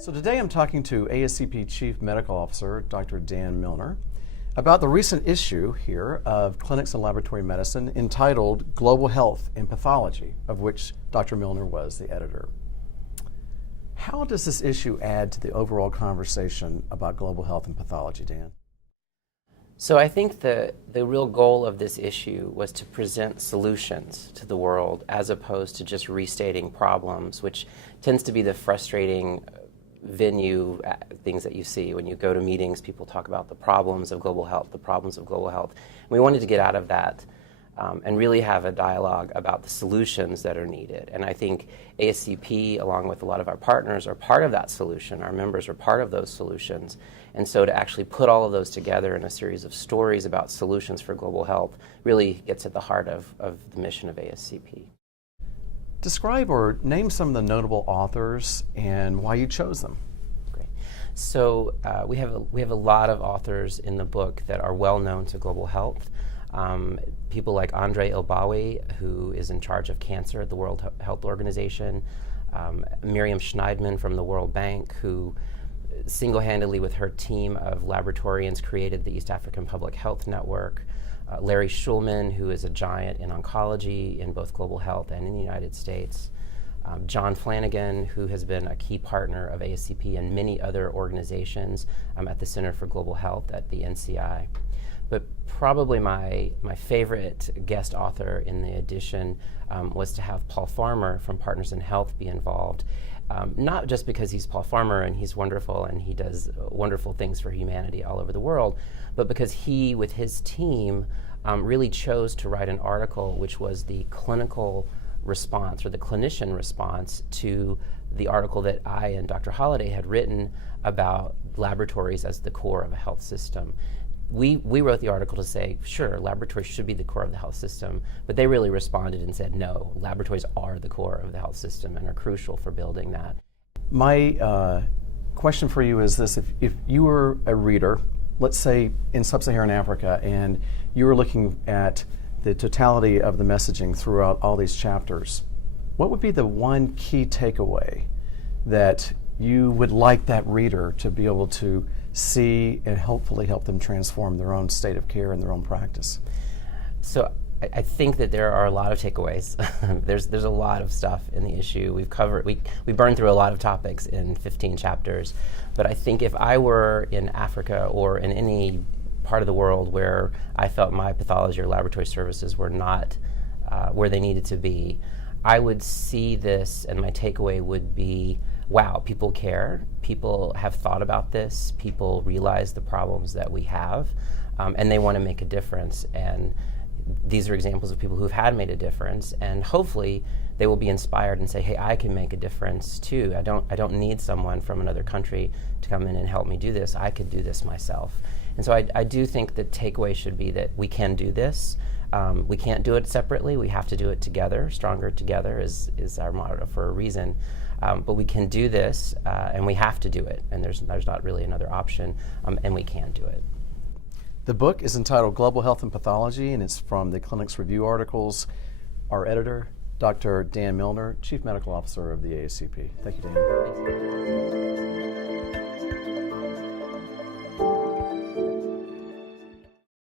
So today I'm talking to ASCP Chief Medical Officer, Dr. Dan Milner, about the recent issue here of Clinics and Laboratory Medicine entitled Global Health and Pathology, of which Dr. Milner was the editor. How does this issue add to the overall conversation about global health and pathology, Dan? So I think the real goal of this issue was to present solutions to the world as opposed to just restating problems, which tends to be the frustrating venue things that you see. When you go to meetings, people talk about the problems of global health, the problems of global health. We wanted to get out of that and really have a dialogue about the solutions that are needed. And I think ASCP, along with a lot of our partners, are part of that solution. Our members are part of those solutions. And so to actually put all of those together in a series of stories about solutions for global health really gets at the heart of the mission of ASCP. Describe or name some of the notable authors and why you chose them. Great. So we have a lot of authors in the book that are well known to global health. People like Andre Ilbawi, who is in charge of cancer at the World Health Organization, Miriam Schneidman from the World Bank, who single-handedly with her team of laboratorians created the East African Public Health Network, Larry Schulman, who is a giant in oncology in both global health and in the United States, John Flanagan, who has been a key partner of ASCP and many other organizations at the Center for Global Health at the NCI. But probably my favorite guest author in the edition was to have Paul Farmer from Partners in Health be involved. Not just because he's Paul Farmer and he's wonderful and he does wonderful things for humanity all over the world, but because he, with his team, really chose to write an article which was the clinical response or the clinician response to the article that I and Dr. Holladay had written about laboratories as the core of a health system. We wrote the article to say, sure, laboratories should be the core of the health system, but they really responded and said, no, laboratories are the core of the health system and are crucial for building that. My question for you is this: if you were a reader, let's say in sub-Saharan Africa, and you were looking at the totality of the messaging throughout all these chapters, what would be the one key takeaway that you would like that reader to be able to see and hopefully help them transform their own state of care and their own practice? So I think that there are a lot of takeaways. There's a lot of stuff in the issue. We burned through a lot of topics in 15 chapters, but I think if I were in Africa or in any part of the world where I felt my pathology or laboratory services were not where they needed to be, I would see this and my takeaway would be, wow, people care, people have thought about this, people realize the problems that we have, and they want to make a difference. And these are examples of people who've made a difference, and hopefully they will be inspired and say, hey, I can make a difference too. I don't need someone from another country to come in and help me do this. I could do this myself. And so I do think the takeaway should be that we can do this. We can't do it separately. We have to do it together. Stronger together is our motto for a reason. But we can do this, and we have to do it. And there's not really another option, and we can do it. The book is entitled Global Health and Pathology, and it's from the Clinics Review articles. Our editor, Dr. Dan Milner, Chief Medical Officer of the ASCP. Thank you, Dan.